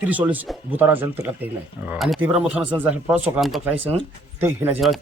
30-40 भुतारा जों तकाते हिनाय आणि तीव्र मोथाना जों जाहे प्र सक्रांत खाय जों तै हिनाय जों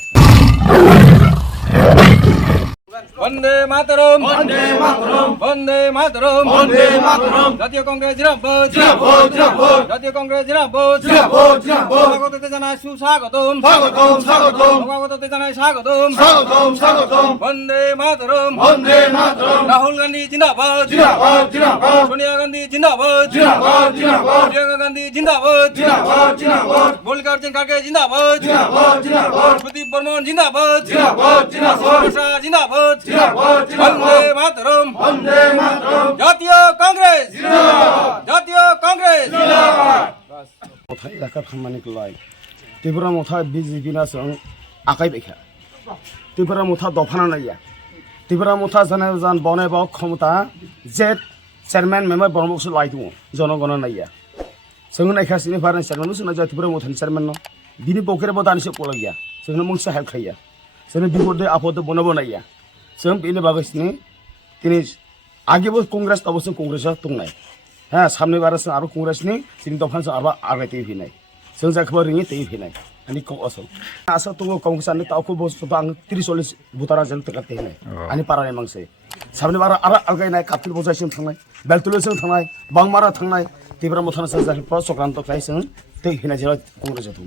वंदे मातरम वंदे मातरम वंदे मातरम वंदे मातरम জাতীয় কংগ্রেস জিন্দাবাদ জিন্দাবাদ জিন্দাবাদ জাতীয় কংগ্রেস জিন্দাবাদ জিন্দাবাদ জিন্দাবাদ স্বাগততে জানাই সুস্বাগতম স্বাগতম স্বাগতম স্বাগততে জানাই স্বাগতম স্বাগতম স্বাগতম वंदे मातरम वंदे मातरम রাহুল গান্ধী জিন্দাবাদ जिंदाबाद जिंदाबाद সোনিয়া গান্ধী জিন্দাবাদ जिंदाबाद जिंदाबाद প্রিয়াঙ্কা গান্ধী জিন্দাবাদ जिंदाबाद जिंदाबाद মল্লিকার্জুন খাড়গে জিন্দাবাদ जिंदाबाद जिंदाबाद প্রদীপ বর্মন জিন্দাবাদ जिंदाबाद जिंदाबाद শাহ জিন্দাবাদ जिंदाबाद वंदे जिंदाबाद मातरम वंदे मातरम জাতীয় কংগ্রেস जिंदाबाद জাতীয় কংগ্রেস जिंदाबाद मोथा इलाका खामानिखौ लाय तीव्र मोथा बीजेपी ना जों आखाइ बेखा तीव्र मोथा दफाना नाया तीव्र मोथा जाने जान बने बाव क्षमता जे चेयरमैन मेम्बर बर्मकसो लाय दङ जनगण नाया जों नायखासिनि फारन चेयरमैन जों जा तीव्र मोथानि चेयरमैन न बिनि बकेरे बो दानिसो पला गया जों मुंसे हेल्प खाया जों बिपदे आपदे बनबो नाया जों बिनि बागैसिनि दिनै आगेबो कांग्रेस दाबोसो कांग्रेसा दंनाय हाँ सामने बार जों आरो कांग्रेसनि जोंनि दफानजों आरो आगायते फैनाय जों जाखौबो रोङि दै फैनाय आंनि असम आसा दङ कांग्रेसनि तावखौ बस्तु आं 30-40 भुतारा जों तकाते हिनाय आंनि पारानि मांसे सामने बार आरो आगायनाय कापिल बजायसिम थांनाय बेलतुलसिम थांनाय बांमारा थांनाय तीव्र मोथाना जों जाहे प्र सक्रांत खाय जों दै हिनाय जों कांग्रेसा दं